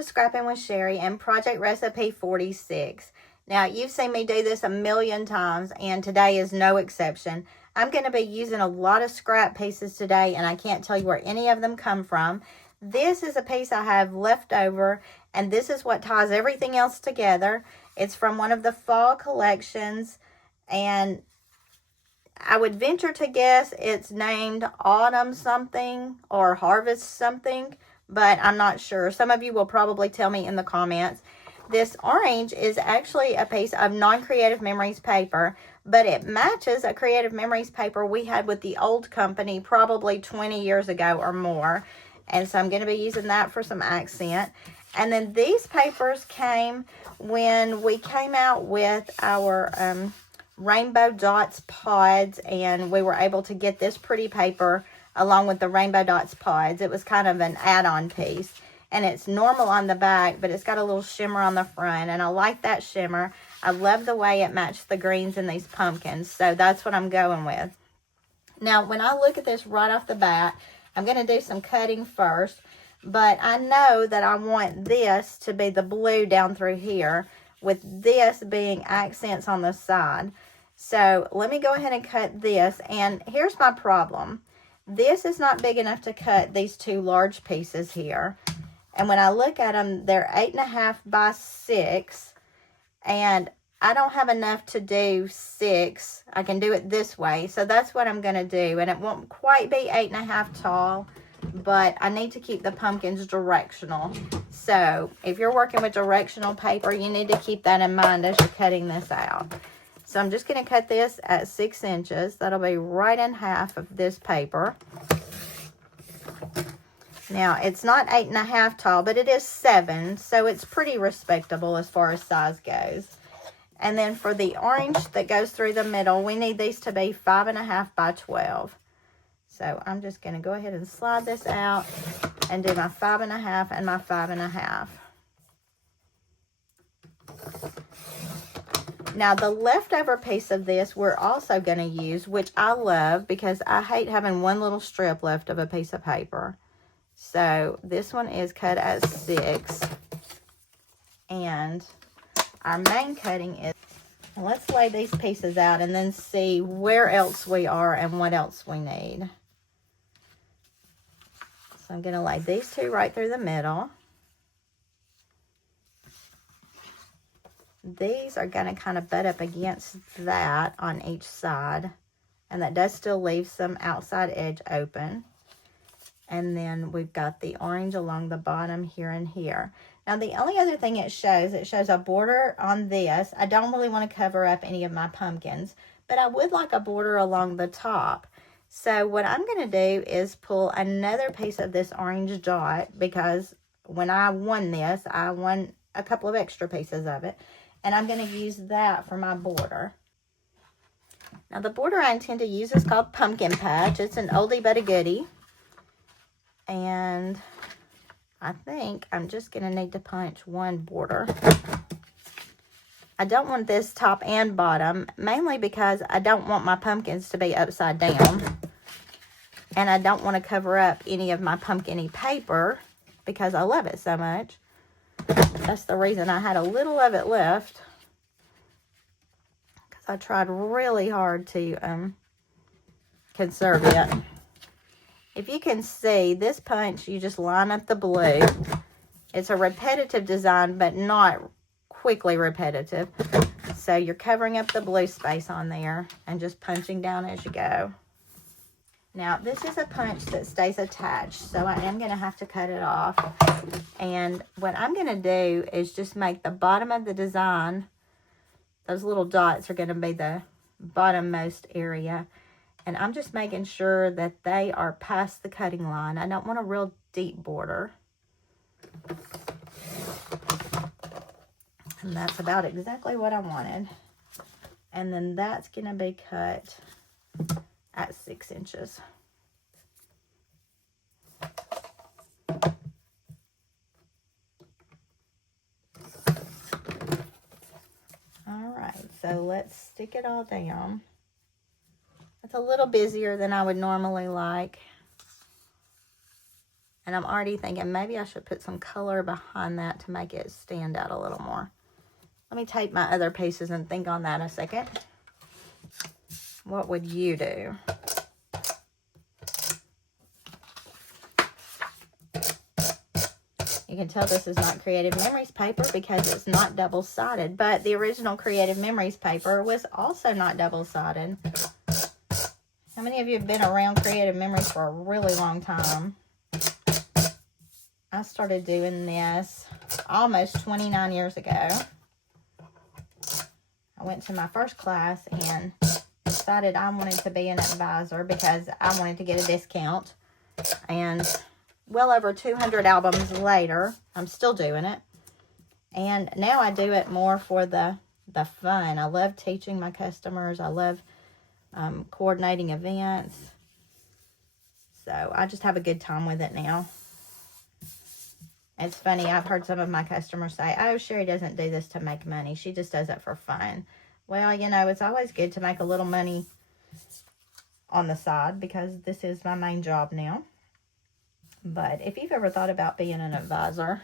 to Scrappin with Sheri and project recipe 46. Now, you've seen me do this a million times, and today is no exception. I'm going to be using a lot of scrap pieces today, and I can't tell you where any of them come from. This is a piece I have left over, and this is what ties everything else together. It's from one of the fall collections, and I would venture to guess it's named Autumn something or Harvest something, but I'm not sure. Some of you will probably tell me in the comments. This orange is actually a piece of non-Creative Memories paper, but it matches a Creative Memories paper we had with the old company probably 20 years ago or more. And so I'm going to be using that for some accent. And then these papers came when we came out with our Rainbow Dots pods, and we were able to get this pretty paper along with the Rainbow Dots pods. It was kind of an add-on piece, and it's normal on the back, but it's got a little shimmer on the front, and I like that shimmer. I love the way it matched the greens in these pumpkins, so that's what I'm going with. Now, when I look at this right off the bat, I'm going to do some cutting first, but I know that I want this to be the blue down through here, with this being accents on the side. So let me go ahead and cut this, and here's my problem. This is not big enough to cut these two large pieces here. And when I look at them, they're 8.5 by 6, and I don't have enough to do 6. I can do it this way, so that's what I'm going to do. And it won't quite be 8.5 tall, but I need to keep the pumpkins directional. So if you're working with directional paper, you need to keep that in mind as you're cutting this out. So I'm just going to cut this at 6 inches. That'll be right in half of this paper. Now, it's not 8.5 tall, but it is 7, so it's pretty respectable as far as size goes. And then for the orange that goes through the middle, we need these to be 5.5 by 12. So I'm just going to go ahead and slide this out and do my 5.5 and my 5.5. Now, the leftover piece of this we're also going to use, which I love because I hate having one little strip left of a piece of paper. So this one is cut at 6. And our main cutting is, let's lay these pieces out and then see where else we are and what else we need. So I'm going to lay these two right through the middle. These are going to kind of butt up against that on each side. And that does still leave some outside edge open. And then we've got the orange along the bottom here and here. Now, the only other thing it shows a border on this. I don't really want to cover up any of my pumpkins, but I would like a border along the top. So what I'm going to do is pull another piece of this orange dot, because when I won this, I won a couple of extra pieces of it. And I'm going to use that for my border. Now, the border I intend to use is called Pumpkin Patch. It's an oldie but a goodie. And I think I'm just going to need to punch one border. I don't want this top and bottom, mainly because I don't want my pumpkins to be upside down. And I don't want to cover up any of my pumpkin-y paper because I love it so much. That's the reason I had a little of it left, because I tried really hard to conserve it. If you can see, this punch, you just line up the blue. It's a repetitive design, but not quickly repetitive. So you're covering up the blue space on there and just punching down as you go. Now, this is a punch that stays attached, so I am going to have to cut it off. And what I'm going to do is just make the bottom of the design, those little dots are going to be the bottommost area. And I'm just making sure that they are past the cutting line. I don't want a real deep border. And that's about exactly what I wanted. And then that's going to be cut at 6 inches. All right, so let's stick it all down. It's a little busier than I would normally like. And I'm already thinking maybe I should put some color behind that to make it stand out a little more. Let me tape my other pieces and think on that a second. What would you do? You can tell this is not Creative Memories paper because it's not double-sided, but the original Creative Memories paper was also not double-sided. How many of you have been around Creative Memories for a really long time? I started doing this almost 29 years ago. I went to my first class and decided I wanted to be an advisor because I wanted to get a discount. And well over 200 albums later, I'm still doing it. And now I do it more for the fun. I love teaching my customers. I love coordinating events. So I just have a good time with it now. It's funny, I've heard some of my customers say, oh, Sheri doesn't do this to make money. She just does it for fun. Well, you know, it's always good to make a little money on the side because this is my main job now. But if you've ever thought about being an advisor,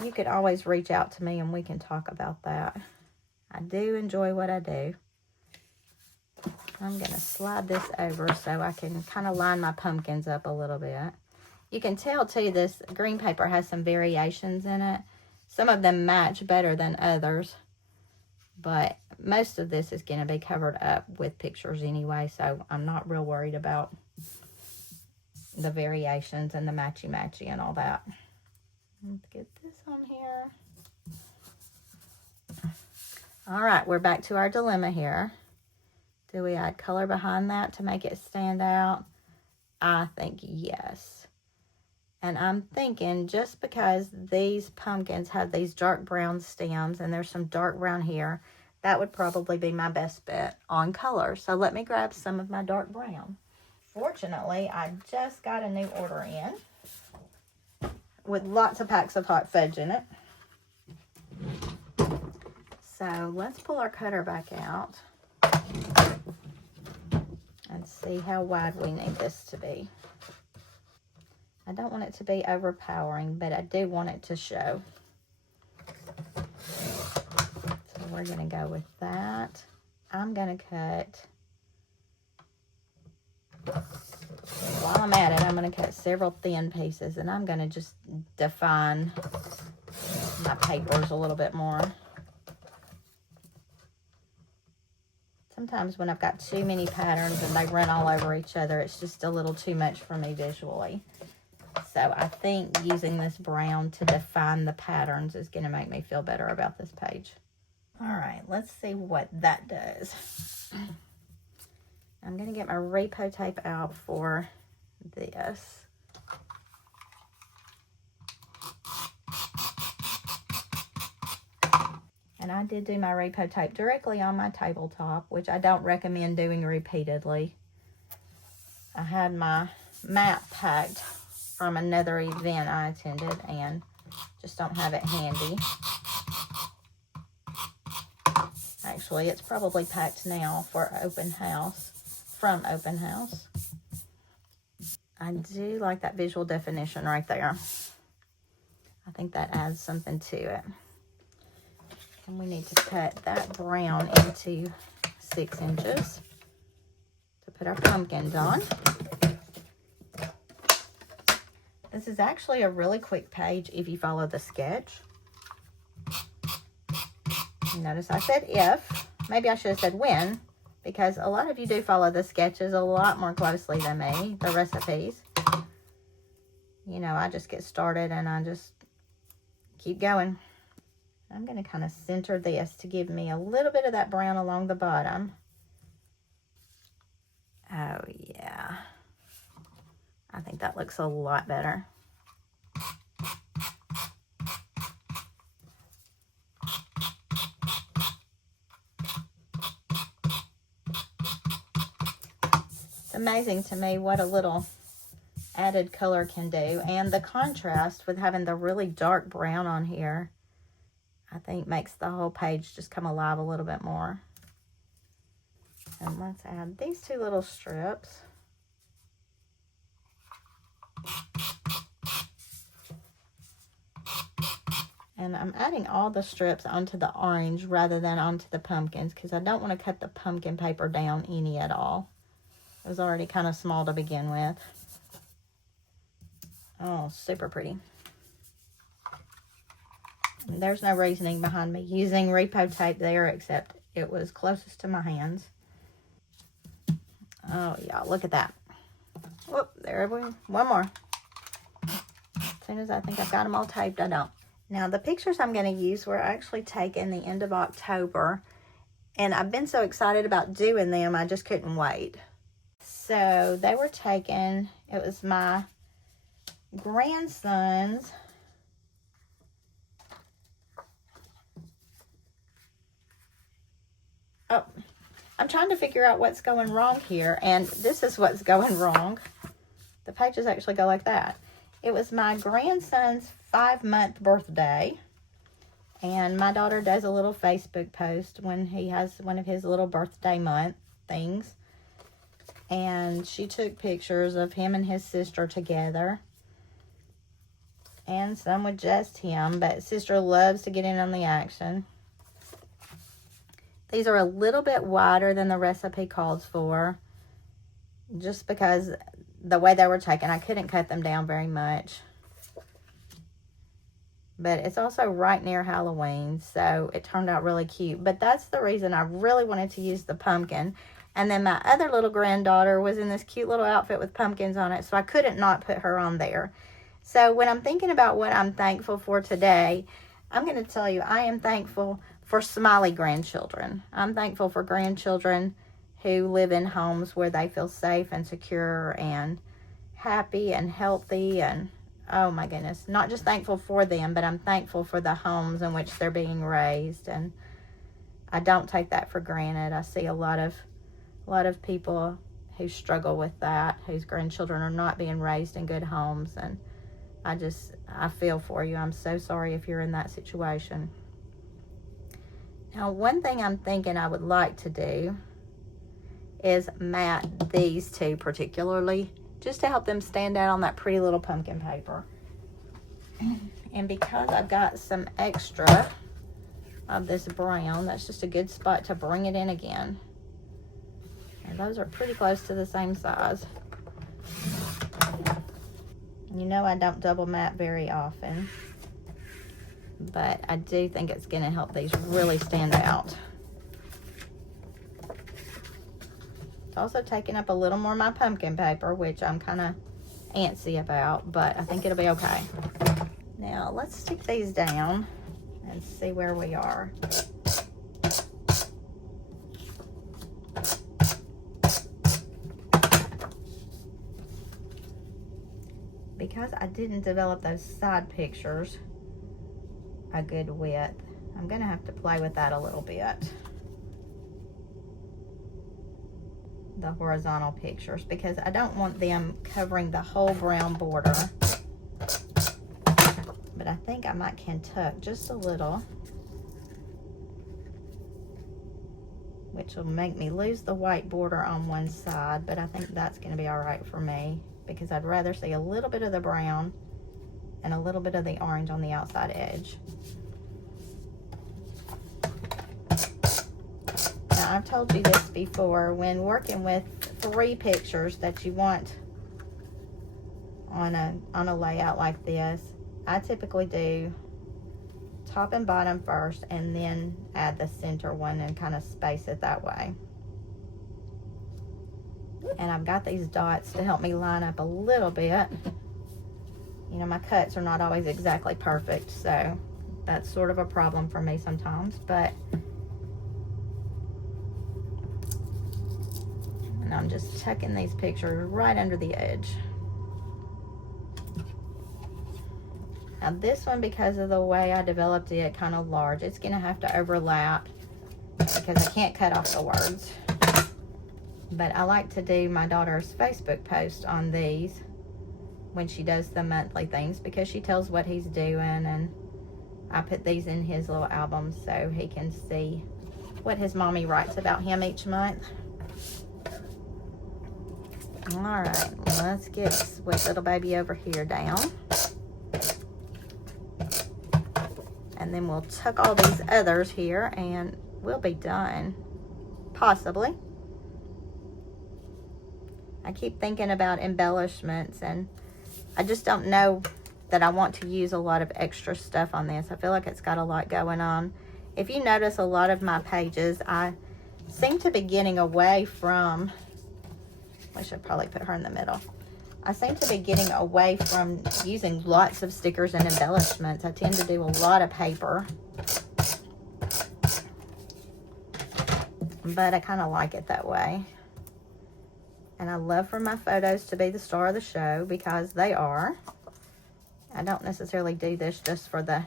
you could always reach out to me and we can talk about that. I do enjoy what I do. I'm going to slide this over so I can kind of line my pumpkins up a little bit. You can tell, too, this green paper has some variations in it. Some of them match better than others. But most of this is going to be covered up with pictures anyway, so I'm not real worried about the variations and the matchy-matchy and all that. Let's get this on here. All right, we're back to our dilemma here. Do we add color behind that to make it stand out? I think yes. And I'm thinking just because these pumpkins have these dark brown stems and there's some dark brown here, that would probably be my best bet on color. So let me grab some of my dark brown. Fortunately, I just got a new order in with lots of packs of hot fudge in it. So let's pull our cutter back out and see how wide we need this to be. I don't want it to be overpowering, but I do want it to show. So we're going to go with that. I'm going to cut, while I'm at it, I'm going to cut several thin pieces, and I'm going to just define my papers a little bit more. Sometimes when I've got too many patterns and they run all over each other, it's just a little too much for me visually. So I think using this brown to define the patterns is going to make me feel better about this page. All right, let's see what that does. I'm going to get my repo tape out for this. And I did do my repo tape directly on my tabletop, which I don't recommend doing repeatedly. I had my map packed from another event I attended and just don't have it handy. Actually, it's probably packed now for open house, from open house. I do like that visual definition right there. I think that adds something to it. And we need to cut that brown into 6 inches to put our pumpkins on. This is actually a really quick page if you follow the sketch. Notice I said if. Maybe I should have said when, because a lot of you do follow the sketches a lot more closely than me, the recipes. You know, I just get started and I just keep going. I'm going to kind of center this to give me a little bit of that brown along the bottom. Oh, yeah. I think that looks a lot better. It's amazing to me what a little added color can do. And the contrast with having the really dark brown on here, I think makes the whole page just come alive a little bit more. And let's add these 2 little strips. And I'm adding all the strips onto the orange rather than onto the pumpkins because I don't want to cut the pumpkin paper down any at all. It was already kind of small to begin with. Oh, super pretty. And there's no reasoning behind me using repo tape there except it was closest to my hands. Oh, yeah, look at that. Whoop, there we go. One more. As soon as I think I've got them all taped, I don't. Now, the pictures I'm going to use were actually taken the end of October, and I've been so excited about doing them, I just couldn't wait. So, they were taken, it was my grandson's I'm trying to figure out what's going wrong here, and this is what's going wrong. The pages actually go like that. It was my grandson's 5-month birthday, and my daughter does a little Facebook post when he has one of his little birthday month things, and she took pictures of him and his sister together, and some with just him, but sister loves to get in on the action. These are a little bit wider than the recipe calls for, just because the way they were taken, I couldn't cut them down very much. But it's also right near Halloween, so it turned out really cute. But that's the reason I really wanted to use the pumpkin. And then my other little granddaughter was in this cute little outfit with pumpkins on it, so I couldn't not put her on there. So when I'm thinking about what I'm thankful for today, I'm going to tell you I am thankful for smiley grandchildren. I'm thankful for grandchildren who live in homes where they feel safe and secure and happy and healthy, and oh my goodness, not just thankful for them, but I'm thankful for the homes in which they're being raised, and I don't take that for granted. I see a lot of people who struggle with that, whose grandchildren are not being raised in good homes, and I feel for you. I'm so sorry if you're in that situation. Now, one thing I'm thinking I would like to do is mat these two particularly, just to help them stand out on that pretty little pumpkin paper. And because I've got some extra of this brown, that's just a good spot to bring it in again. And those are pretty close to the same size. You know I don't double mat very often, but I do think it's going to help these really stand out. It's also taking up a little more of my pumpkin paper, which I'm kind of antsy about, but I think it'll be okay. Now, let's stick these down and see where we are. Because I didn't develop those side pictures a good width, I'm going to have to play with that a little bit. The horizontal pictures, because I don't want them covering the whole brown border. But I think I might can tuck just a little, which will make me lose the white border on one side, but I think that's going to be all right for me, because I'd rather see a little bit of the brown and a little bit of the orange on the outside edge. Now, I've told you this before, when working with 3 pictures that you want on a layout like this, I typically do top and bottom first and then add the center one and kind of space it that way. And I've got these dots to help me line up a little bit. You know, my cuts are not always exactly perfect, so that's sort of a problem for me sometimes, but and I'm just tucking these pictures right under the edge. Now this one, because of the way I developed it kind of large, it's going to have to overlap because I can't cut off the words. But I like to do my daughter's Facebook post on these when she does the monthly things, because she tells what he's doing, and I put these in his little album so he can see what his mommy writes about him each month. All right, let's get sweet little baby over here down. And then we'll tuck all these others here and we'll be done. Possibly. I keep thinking about embellishments, and I just don't know that I want to use a lot of extra stuff on this. I feel like it's got a lot going on. If you notice, a lot of my pages, I seem to be getting away from, I should probably put her in the middle. I seem to be getting away from using lots of stickers and embellishments. I tend to do a lot of paper. But I kind of like it that way. And I love for my photos to be the star of the show, because they are. I don't necessarily do this just for the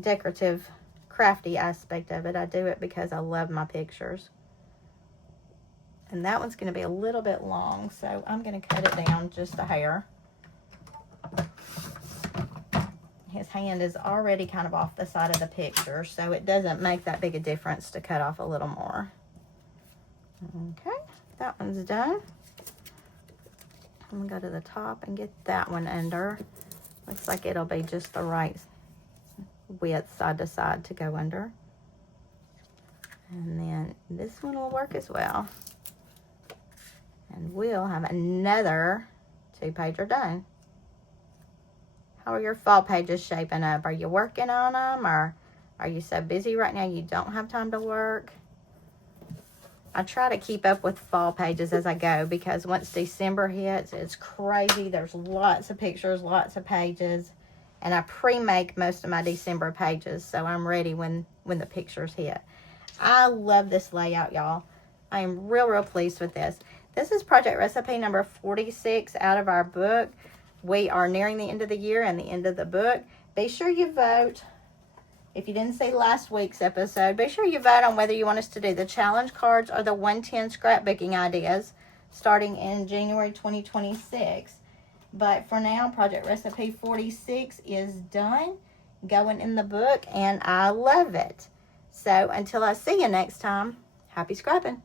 decorative, crafty aspect of it. I do it because I love my pictures. And that one's going to be a little bit long, so I'm going to cut it down just a hair. His hand is already kind of off the side of the picture, so it doesn't make that big a difference to cut off a little more. Okay, that one's done. I'm going to go to the top and get that one under. Looks like it'll be just the right width side to side to go under. And then this one will work as well. And we'll have another 2-pager done. How are your fall pages shaping up? Are you working on them, or are you so busy right now you don't have time to work? I try to keep up with fall pages as I go, because once December hits, it's crazy. There's lots of pictures, lots of pages, and I pre-make most of my December pages, so I'm ready when the pictures hit. I love this layout, y'all. I am real pleased with this. This is project recipe number 46 out of our book. We are nearing the end of the year and the end of the book. Be sure you vote. If you didn't see last week's episode, be sure you vote on whether you want us to do the challenge cards or the 110 scrapbooking ideas starting in January 2026. But for now, project recipe 46 is done, going in the book, and I love it. So until I see you next time, happy scrapping.